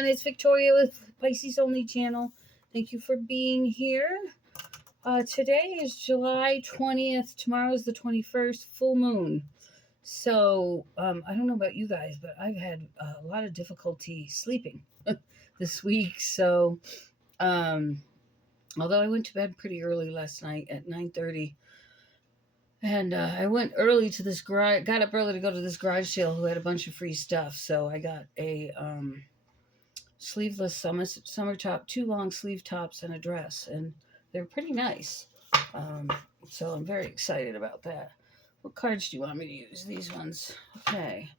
everyone. It's Victoria with Pisces Only Channel. Thank you for being here. Today is July 20th. Tomorrow is the 21st, full moon. So, I don't know about you guys, but I've had a lot of difficulty sleeping this week. So, although I went to bed pretty early last night at 9:30, and I went early to this garage, got up early to go to this garage sale who had a bunch of free stuff. So I got a sleeveless summer top, 2 long sleeve tops, and a dress, and they're pretty nice. So I'm very excited about that. What cards do you want me to use? These ones. Okay.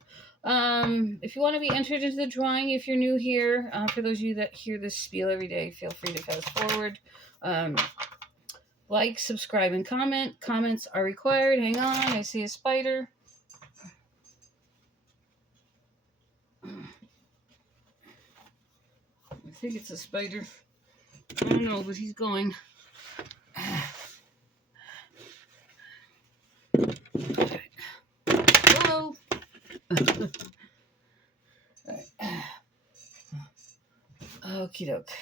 If you want to be entered into the drawing, if you're new here, for those of you that hear this spiel every day, feel free to fast forward. Like, subscribe, and comment. Comments are required. Hang on, I see a spider. I think it's a spider. I don't know, but he's going. Hello. Okie doke.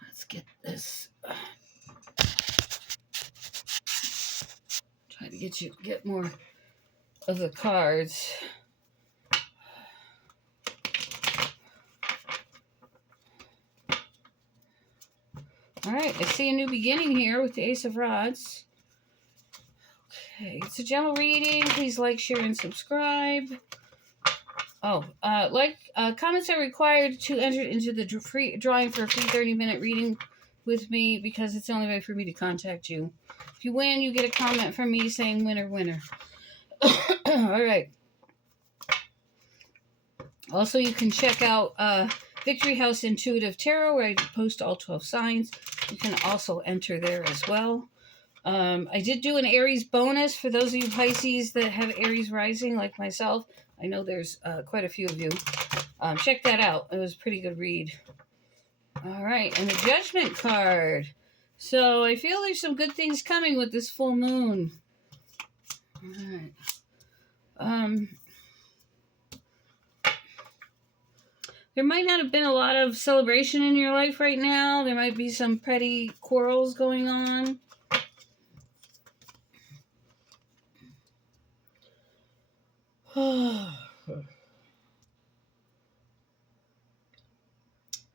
Let's get this. Try to get more of the cards. All right, I see a new beginning here with the Ace of Rods. Okay, it's a general reading. Please like, share, and subscribe. Comments are required to enter into the free drawing for a free 30-minute reading with me because it's the only way for me to contact you. If you win, you get a comment from me saying winner, winner. All right. Also, you can check out Victory House Intuitive Tarot, where I post all 12 signs. You can also enter there as well. I did do an Aries bonus for those of you Pisces that have Aries rising like myself. I know there's quite a few of you. Check that out. It was a pretty good read. All right, and the Judgment card. So I feel there's some good things coming with this full moon. All right. There might not have been a lot of celebration in your life right now. There might be some petty quarrels going on.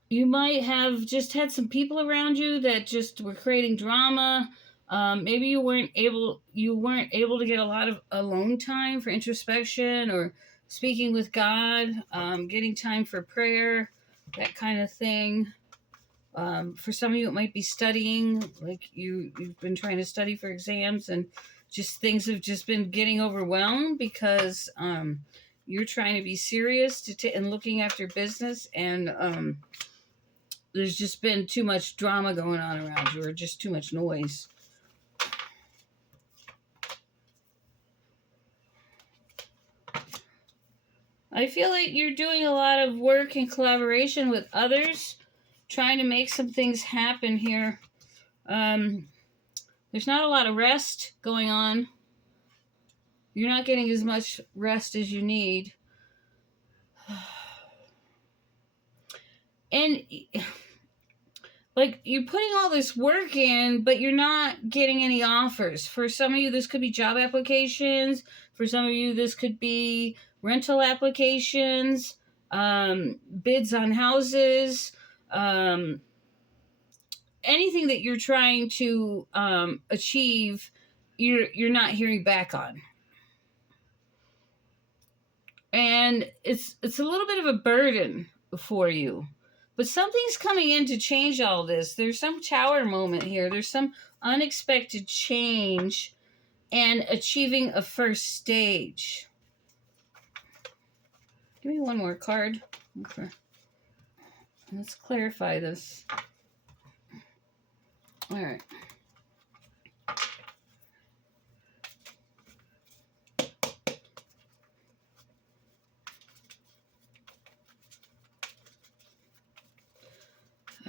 You might have just had some people around you that just were creating drama. Maybe you weren't able to get a lot of alone time for introspection or speaking with God, getting time for prayer, that kind of thing. For some of you, it might be studying, like you've been trying to study for exams, and just things have just been getting overwhelmed because you're trying to be serious and looking after business, and there's just been too much drama going on around you, or just too much noise. I feel like you're doing a lot of work in collaboration with others, trying to make some things happen here. There's not a lot of rest going on. You're not getting as much rest as you need. And like, you're putting all this work in, but you're not getting any offers. For some of you, this could be job applications. For some of you, this could be rental applications, bids on houses, anything that you're trying to achieve, you're not hearing back on. And it's a little bit of a burden for you. But something's coming in to change all this. There's some tower moment here. There's some unexpected change and achieving a first stage. Give me one more card. Okay. Let's clarify this. All right.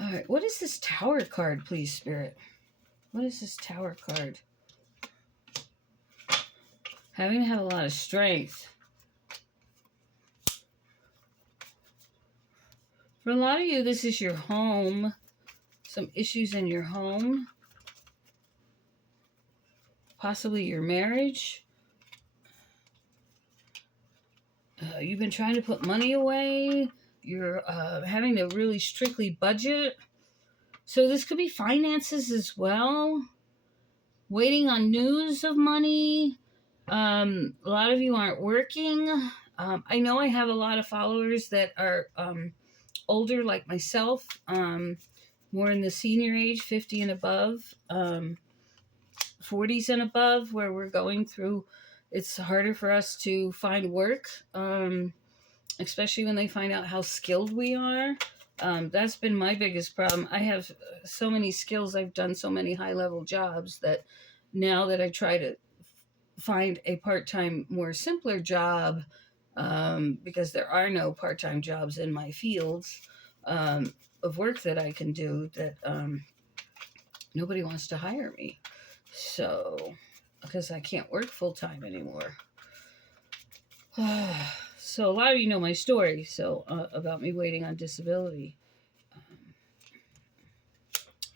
All right, what is this Tower card, please, Spirit? What is this Tower card? Having to have a lot of strength. For a lot of you, this is your home. Some issues in your home. Possibly your marriage. You've been trying to put money away. You're having to really strictly budget. So this could be finances as well. Waiting on news of money. A lot of you aren't working. I know I have a lot of followers that are older, like myself, more in the senior age, 50 and above, 40s and above, where we're going through. It's harder for us to find work, especially when they find out how skilled we are. That's been my biggest problem. I have so many skills. I've done so many high-level jobs that now that I try to find a part-time, more simpler job, because there are no part-time jobs in my fields of work that I can do, that nobody wants to hire me. So, because I can't work full-time anymore. So a lot of you know my story, so about me waiting on disability.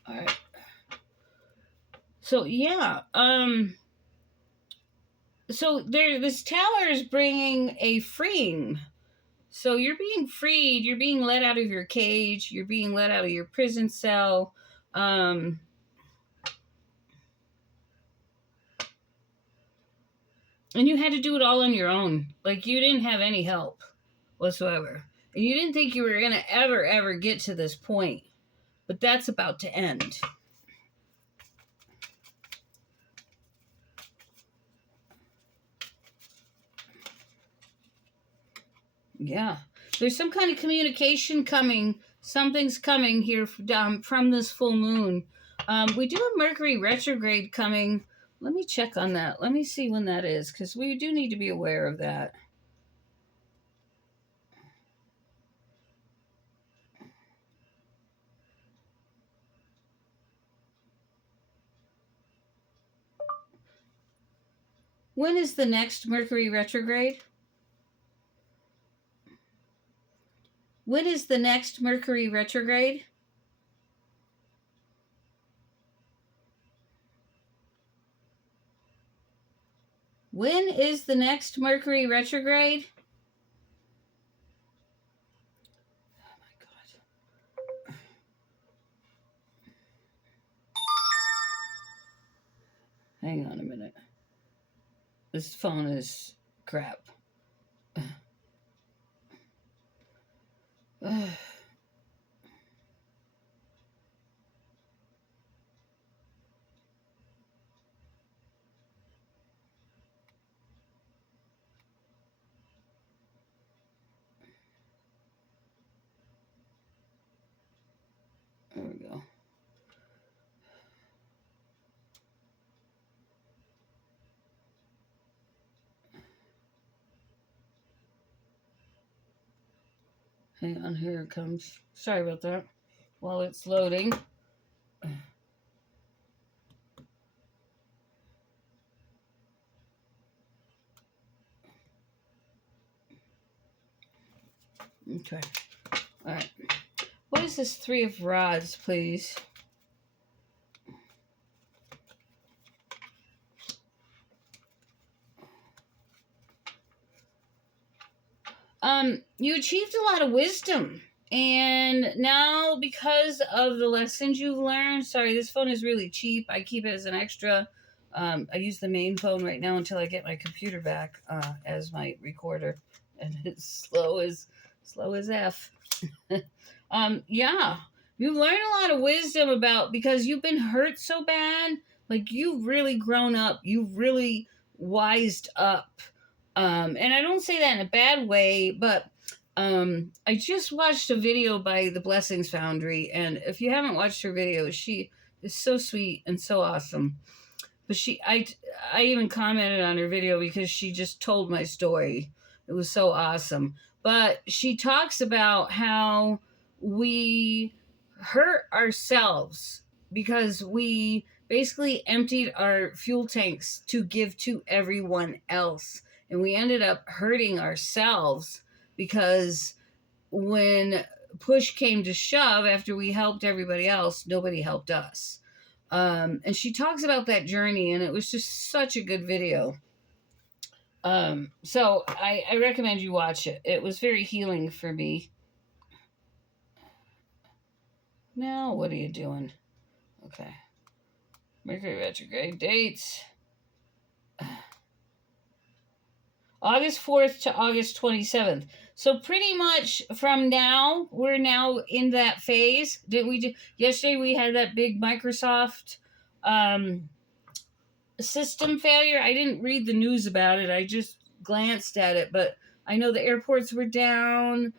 All right. So yeah, so this tower is bringing a freeing. So you're being freed. You're being let out of your cage. You're being let out of your prison cell. And you had to do it all on your own. Like, you didn't have any help whatsoever. And you didn't think you were going to ever get to this point. But that's about to end. Yeah. There's some kind of communication coming. Something's coming here from this full moon. We do have Mercury retrograde coming. Let me check on that. Let me see when that is, because we do need to be aware of that. When is the next Mercury retrograde? When is the next Mercury retrograde? When is the next Mercury retrograde? Oh my God. Hang on a minute. This phone is crap. There we go. Hang on, here it comes. Sorry about that. While it's loading. Okay. All right. What is this Three of Rods, please? You achieved a lot of wisdom. And now, because of the lessons you've learned, sorry, this phone is really cheap. I keep it as an extra. I use the main phone right now until I get my computer back as my recorder. And it's slow as F. Yeah, you've learned a lot of wisdom about, because you've been hurt so bad. Like, you've really grown up. You've really wised up. And I don't say that in a bad way, but I just watched a video by the Blessings Foundry, and if you haven't watched her video, she is so sweet and so awesome. But I even commented on her video because she just told my story. It was so awesome. But she talks about how we hurt ourselves because we basically emptied our fuel tanks to give to everyone else. And we ended up hurting ourselves because when push came to shove, after we helped everybody else, nobody helped us. And she talks about that journey, and it was just such a good video. So I recommend you watch it. It was very healing for me. Now, what are you doing? Okay. Mercury retrograde dates. August 4th to August 27th. So pretty much from now, we're now in that phase. Did we do yesterday? We had that big Microsoft system failure. I didn't read the news about it. I just glanced at it, but I know the airports were down,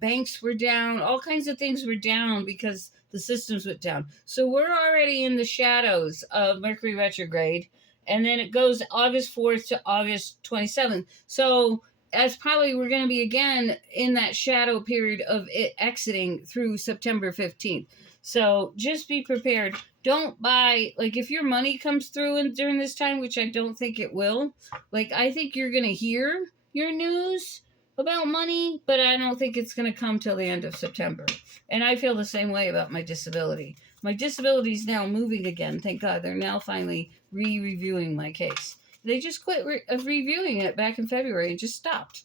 banks were down, all kinds of things were down because the systems went down. So we're already in the shadows of Mercury retrograde, and then it goes August 4th to August 27th. So as probably we're going to be again in that shadow period of it exiting through September 15th. So just be prepared. Don't buy, like, if your money comes through during this time, which I don't think it will, like, I think you're going to hear your news about money, but I don't think it's going to come till the end of September. And I feel the same way about my disability. My disability is now moving again. Thank God. They're now finally reviewing my case. They just quit reviewing it back in February and just stopped,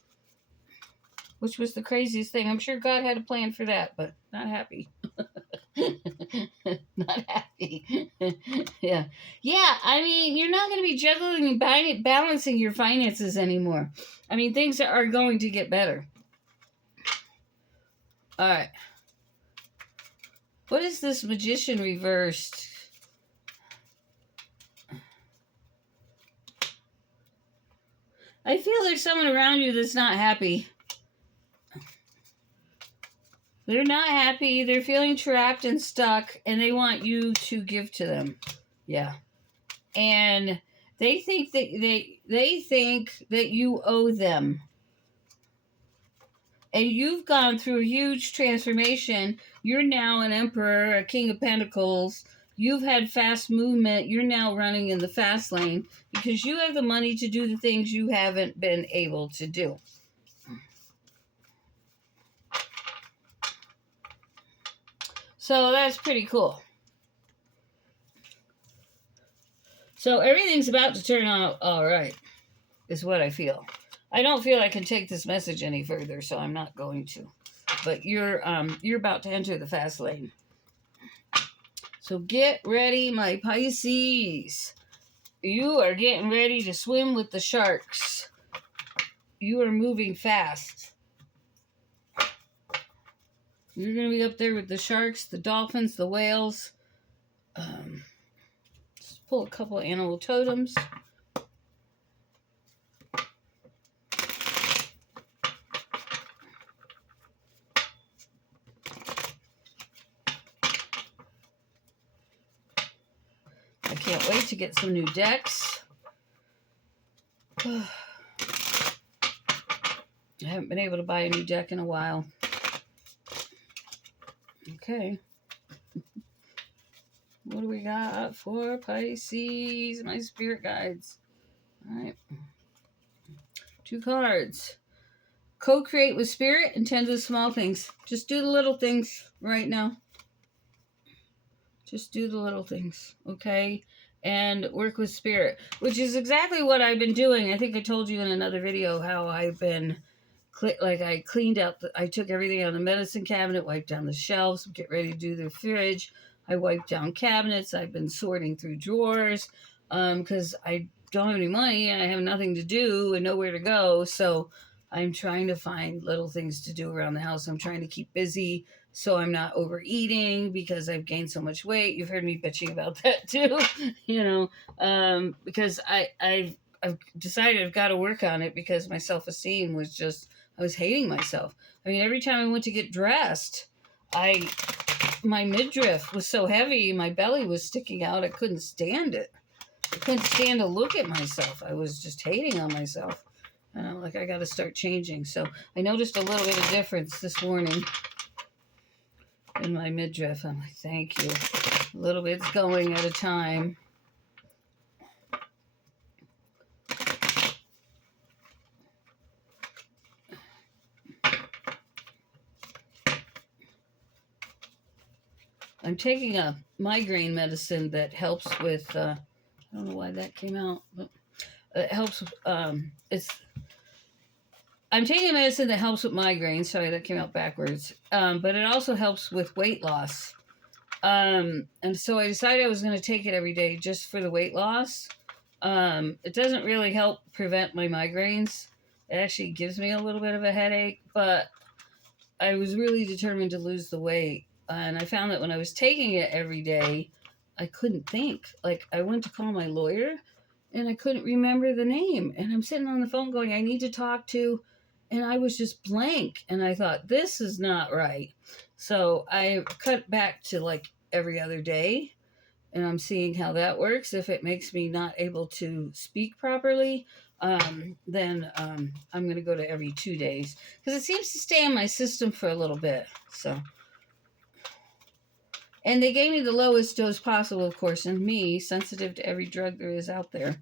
which was the craziest thing. I'm sure God had a plan for that, but not happy. Not happy. Yeah. I mean, you're not going to be juggling and balancing your finances anymore. I mean, things are going to get better. All right. What is this Magician reversed? I feel there's someone around you that's not happy. They're not happy. They're feeling trapped and stuck, and they want you to give to them. Yeah. And they think that you owe them. And you've gone through a huge transformation. You're now an emperor, a king of pentacles. You've had fast movement. You're now running in the fast lane because you have the money to do the things you haven't been able to do. So that's pretty cool. So everything's about to turn out all right, is what I feel. I don't feel I can take this message any further, so I'm not going to. But you're about to enter the fast lane. So get ready, my Pisces. You are getting ready to swim with the sharks. You are moving fast. You're going to be up there with the sharks, the dolphins, the whales. Just pull a couple of animal totems. I can't wait to get some new decks. I haven't been able to buy a new deck in a while. Okay. What do we got for Pisces? My spirit guides. All right. 2 cards. Co-create with spirit and tend to the small things. Just do the little things right now. Just do the little things, okay? And work with spirit, which is exactly what I've been doing. I think I told you in another video how I've been, I cleaned out, I took everything out of the medicine cabinet, wiped down the shelves, get ready to do the fridge. I wiped down cabinets. I've been sorting through drawers because I don't have any money and I have nothing to do and nowhere to go. So I'm trying to find little things to do around the house. I'm trying to keep busy so I'm not overeating because I've gained so much weight. You've heard me bitching about that too, because I've decided I've got to work on it because my self-esteem was just, I was hating myself. I mean, every time I went to get dressed, my midriff was so heavy, my belly was sticking out. I couldn't stand it. I couldn't stand to look at myself. I was just hating on myself. And I'm like, I got to start changing. So I noticed a little bit of difference this morning in my midriff. I'm like, thank you. A little bit's going at a time. I'm taking a migraine medicine that helps with, I don't know why that came out, but it helps, I'm taking a medicine that helps with migraines. Sorry, that came out backwards. But it also helps with weight loss. And so I decided I was going to take it every day just for the weight loss. It doesn't really help prevent my migraines. It actually gives me a little bit of a headache, but I was really determined to lose the weight. And I found that when I was taking it every day, I couldn't think. Like, I went to call my lawyer and I couldn't remember the name. And I'm sitting on the phone going, I need to talk to, and I was just blank. And I thought, this is not right. So I cut back to like every other day. And I'm seeing how that works. If it makes me not able to speak properly, then I'm going to go to every 2 days. Because it seems to stay in my system for a little bit. So, and they gave me the lowest dose possible, of course. And me, sensitive to every drug there is out there.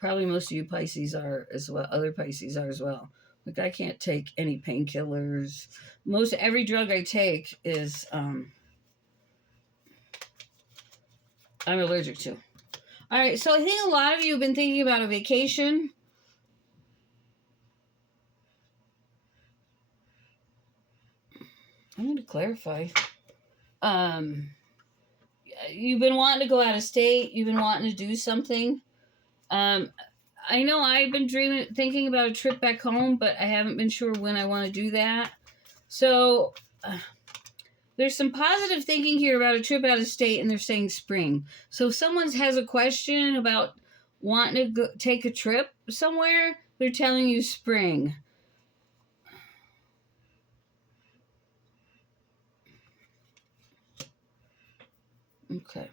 Probably most of you Pisces are as well. Other Pisces are as well. Like, I can't take any painkillers. Most every drug I take is I'm allergic to. All right, so I think a lot of you have been thinking about a vacation. I'm going to clarify. You've been wanting to go out of state. You've been wanting to do something. I know I've been thinking about a trip back home, but I haven't been sure when I want to do that. So there's some positive thinking here about a trip out of state, and they're saying spring. So if someone has a question about wanting to take a trip somewhere, they're telling you spring. Okay.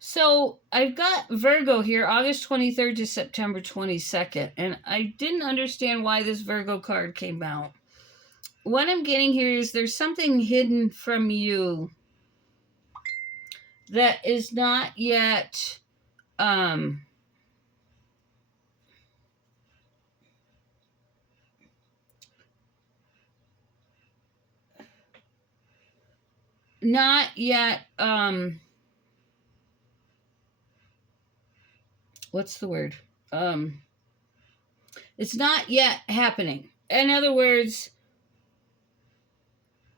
So I've got Virgo here, August 23rd to September 22nd, and I didn't understand why this Virgo card came out. What I'm getting here is there's something hidden from you that is not yet what's the word? It's not yet happening. In other words,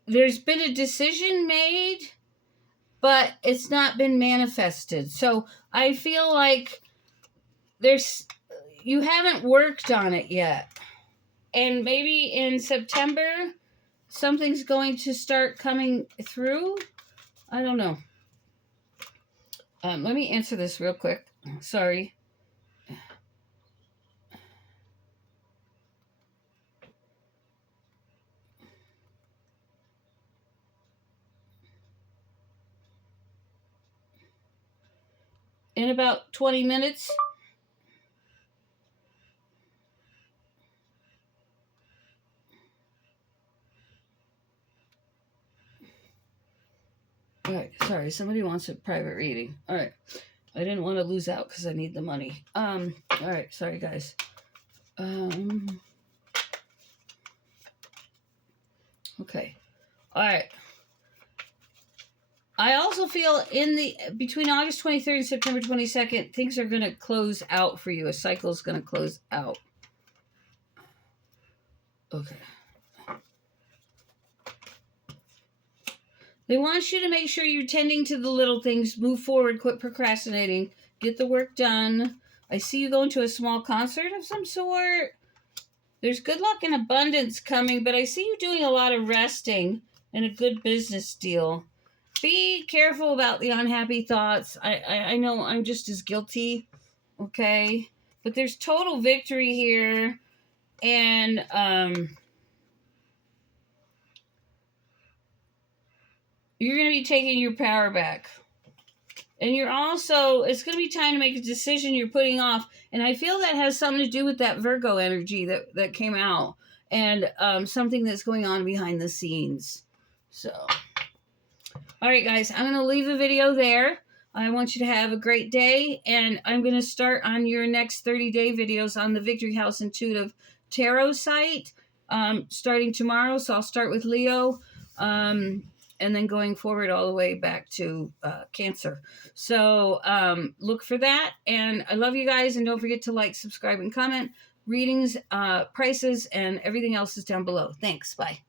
there's been a decision made, but it's not been manifested. So I feel like you haven't worked on it yet. And maybe in September, something's going to start coming through. I don't know. Let me answer this real quick. Sorry. In about 20 minutes. All right, sorry, somebody wants a private reading. All right, I didn't want to lose out because I need the money. All right, sorry guys. Okay, all right. I also feel between August 23rd and September 22nd, things are going to close out for you. A cycle is going to close out. Okay. They want you to make sure you're tending to the little things, move forward, quit procrastinating, get the work done. I see you going to a small concert of some sort. There's good luck and abundance coming, but I see you doing a lot of resting and a good business deal. Be careful about the unhappy thoughts. I know I'm just as guilty, okay? But there's total victory here, and you're going to be taking your power back. And it's going to be time to make a decision you're putting off. And I feel that has something to do with that Virgo energy that came out. And something that's going on behind the scenes. So, all right, guys, I'm going to leave the video there. I want you to have a great day. And I'm going to start on your next 30-day videos on the Victory House Intuitive Tarot site starting tomorrow. So I'll start with Leo. and then going forward all the way back to Cancer. So look for that. And I love you guys. And don't forget to like, subscribe, and comment. Readings, prices, and everything else is down below. Thanks. Bye.